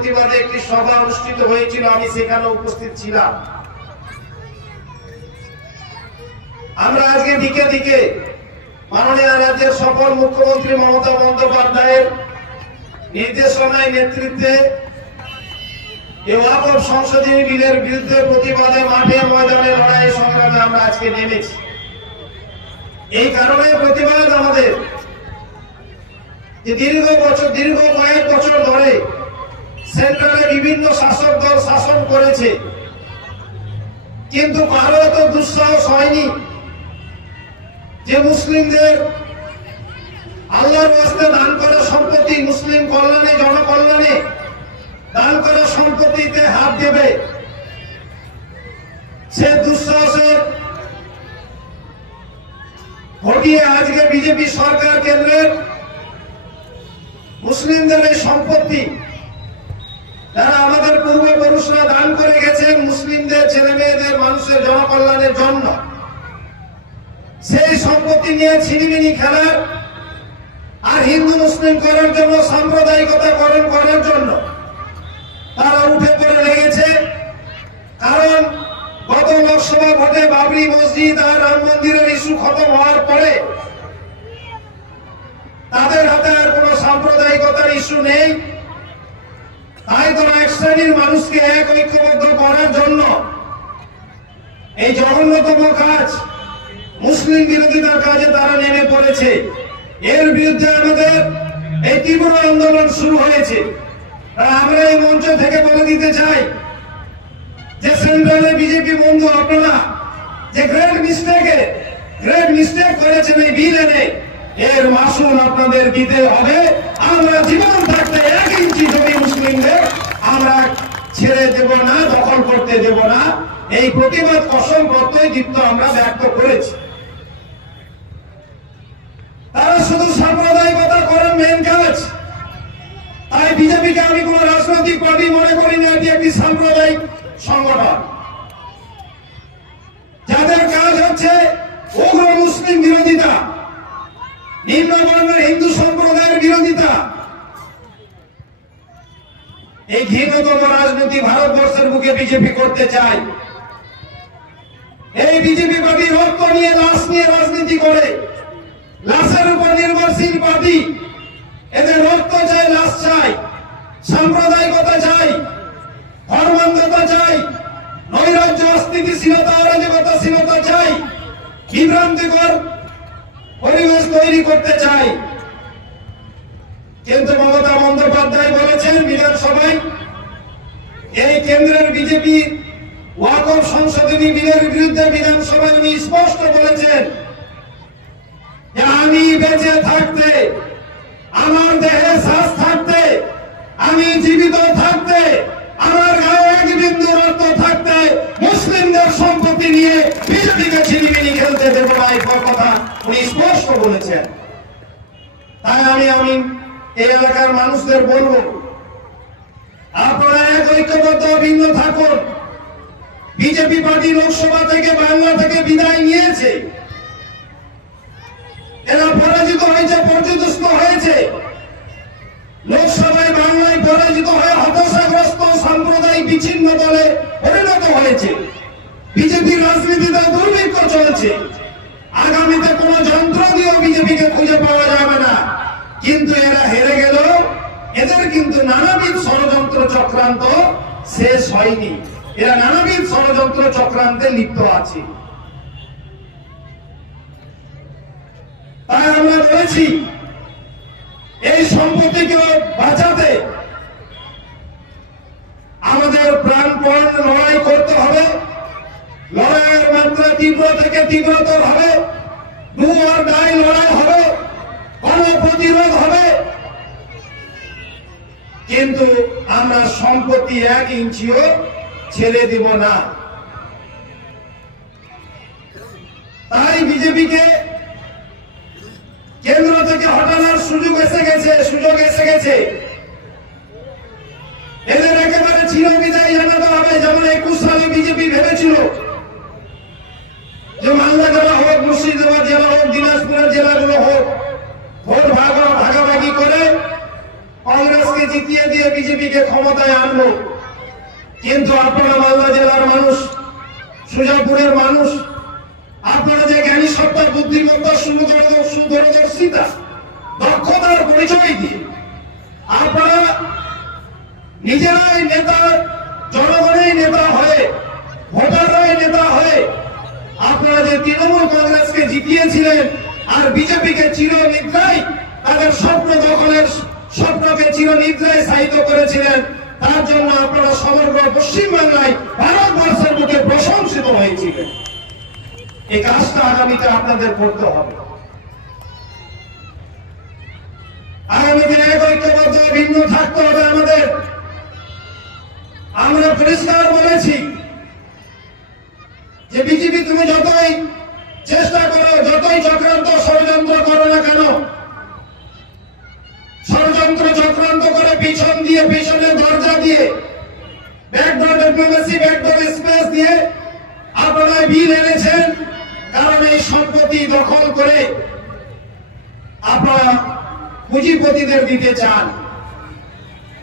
প্রতিবাদে একটি সভা অনুষ্ঠিত হয়েছিল, আমি সেখানে উপস্থিত ছিলাম। আমরা আজকে দিকে দিকে মাননীয় রাজ্যের সফল মুখ্যমন্ত্রী মমতা বন্দ্যোপাধ্যায়ের নির্দেশনায় নেতৃত্বে এই ওয়াকফ সংশোধনী বিলের বিরুদ্ধে প্রতিবাদে মাঠে ময়দানে লড়াই সংগ্রামে আমরা আজকে নেমেছি। এই কারণে প্রতিবাদ আমাদের যে দীর্ঘ কয়েক বছর ধরে সেন্ট্রালে বিভিন্ন শাসক দল শাসন করেছে, কিন্তু কারো এত দুঃসাহস হয়নি যে মুসলিমদের আল্লাহর ওয়াস্তে দান করা সম্পত্তি, মুসলিম কল্যাণে জনকল্যাণে দান করা সম্পত্তিতে হাত দেবে। সে দুঃসাহসের ঘটিয়ে আজকে বিজেপি সরকার কেন্দ্রের মুসলিমদের এই সম্পত্তি যারা আমাদের পূর্বপুরুষরা দান করে গেছেন মুসলিমদের ছেলে মেয়েদের মানুষের জনকল্যাণের জন্য, সেই সম্পত্তি নিয়ে ছিনিমিনি খেলার আর হিন্দু মুসলিম করার জন্য, সাম্প্রদায়িকতাকরণ করার জন্য তারা উঠে পড়ে লেগেছে। কারণ গত লোকসভা ভোটে বাবরি মসজিদ আর রাম মন্দিরের ইস্যু খতম হওয়ার পরে তাদের হাতে আর কোন সাম্প্রদায়িকতার ইস্যু নেই। তাই তারা এক শ্রেণীর মানুষকে এক ঐক্যবদ্ধ করার জন্য এই জঘন্যতম কাজ, মুসলিম বিরোধিতার কাজে তারা নেমে পড়েছে। এর বিরুদ্ধে আমাদের এই তীব্র আন্দোলন শুরু হয়েছে। আমরা এই মঞ্চ থেকে বলে দিতে চাই যে সেন্ট্রালে বিজেপি বন্ধু আপনারা যে গ্রেট মিস্টেক করেছেন এই বিল এনে, এর মাসুল আপনাদের দিতে হবে। আমরা জীবন থাকতে 1 ইঞ্চি জমি মুসলিমদের আমরা ছেড়ে দেব না, দখল করতে দেব না। এই প্রতিবাদ কসম প্রত্যয় দীপ্ত আমরা ব্যক্ত করেছি। তারা শুধু সাম্প্রদায়িকতা করেন মেন কাজ। তাই বিজেপিকে আমি কোন রাজনৈতিক পার্টি মনে করি না, এটি একটি সাম্প্রদায়িক সংগঠন যাদের কাজ হচ্ছে উগ্র মুসলিম বিরোধিতা, নিম্নবর্ণের হিন্দু সম্প্রদায়ের বিরোধিতা। এই ঘৃণতম রাজনীতি ভারতবর্ষের বুকে বিজেপি করতে চায়। এই বিজেপি পার্টি রক্ত নিয়ে, লাশ নিয়ে রাজনীতি করে, লাশের উপর নির্ভরশীল পার্টি। এদের রক্ত চাই, লাশ চাই, সাম্প্রদায়িকতা চাই, ধর্মান্ধতা চাই, নৈরাজ্য, অস্থিতিশীলতা, অরাজকতাশীলতা চাই, বিভ্রান্তিকর পরিবেশ তৈরি করতে চাই। কিন্তু মমতা বন্দ্যোপাধ্যায় বলেছেন বিধানসভায়, এই কেন্দ্রের বিজেপি ওয়াকফ সংশোধনী বিলের বিরুদ্ধে বিধানসভায় উনি স্পষ্ট বলেছেন যে আমি বেঁচে থাকতে, আমার দেহে শ্বাস থাকতে, আমি জীবিত থাকতে, আমার গায়ে 1 বিন্দু রক্ত থাকতে মুসলিমদের সম্পত্তি নিয়ে বিজেপিকে ছিনিমিনি খেলতে দেব না, এই কথা উনি স্পষ্ট বলেছেন। তাই আমি এই এলাকার মানুষদের বলবো, আপনারা এক ঐক্যবদ্ধ ভিন্ন থাকুন। বিজেপি পার্টি লোকসভা থেকে, বাংলা থেকে বিদায় নিয়েছে, এরা পরাজিত হয়েছে, পর্যদস্ত হয়েছে। লোকসভায় বাংলায় পরাজিত হয়ে হতাশাগ্রস্ত সাম্প্রদায়িক বিচ্ছিন্ন দলে পরিণত হয়েছে। বিজেপির রাজনীতিতে দুর্ভিক্ষ চলছে। আগামীতে কোন যন্ত্র দিয়েও বিজেপিকে খুঁজে পাওয়া যাবে না। কিন্তু এরা হেরে গেল, এদের কিন্তু নানাবিধ ষড়যন্ত্র চক্রান্ত শেষ হয়নি। এরা নানাবিধ ষড়যন্ত্র চক্রান্তে লিপ্ত আছে। তাই আমরা বলেছি, এই সম্পত্তিকে বাঁচাতে আমাদের প্রাণপণ লড়াই করতে হবে। লড়াইয়ের মাত্রা তীব্র থেকে তীব্রতর হবে, ডু অর ডাই লড়াই হবে, গণপ্রতিরোধ হবে। কিন্তু আমরা সম্পত্তি 1 ইঞ্চিও ছেড়ে দিব না। তাই বিজেপিকে কেন্দ্র থেকে হটানোর সুযোগ এসে গেছে। এদের একেবারে চিরবিদায় জানাতে হবে। যেমন 21 সালে বিজেপি ভেবেছিল যে মালদা জেলা হোক, মুর্শিদাবাদ জেলা হোক, দিনাজপুরের জেলাগুলো হোক, ভোট ভাগাভাগি করে কংগ্রেসকে জিতিয়ে দিয়ে বিজেপিকে ক্ষমতা ক্ষমতায় আনবো, কিন্তু আপনারা মালদা জেলার মানুষ, সুজাপুরের মানুষ, আপনারা যে জ্ঞানী সত্তা, বুদ্ধিমত্তা, সুদূরদর্শিতা, দক্ষতার পরিচয় দিয়ে আপনারা নিজেরাই নেতা, জনগণের নেতা হয়ে, ভোটাররাই নেতা হয়ে আপনারা যে তৃণমূল কংগ্রেসকে জিতিয়েছিলেন আর বিজেপিকে চিরনিদ্রায়, তাদের স্বপ্ন দখলের স্বপ্নকে চিরনিদ্রায় শায়িত করেছিলেন, তার জন্য আপনারা সমগ্র পশ্চিমবাংলায়, ভারতবর্ষের বুকে প্রশংসিত হয়েছিলেন। এই কাজটা আগামীতে আপনাদের করতে হবে। আগামী দিনে এক ঐক্যবদ্ধ ভিন্ন থাকতে হবে আমাদের। আমরা পরিষ্কার বলেছি যে বিজেপি তুমি যতই চেষ্টা করো, যতই চক্রান্ত ষড়যন্ত্র করো না কেন, ষড়যন্ত্র চক্রান্ত করে পিছন দিয়ে, পিছনে দরজা দিয়ে, ব্যাকডোর ডিপ্লোমেসি, ব্যাকডোর স্পেস দিয়ে আপনারা বিল এনেছেন, কারণ এই সম্পত্তি দখল করে আপনারা পুঁজিপতিদের দিতে চান।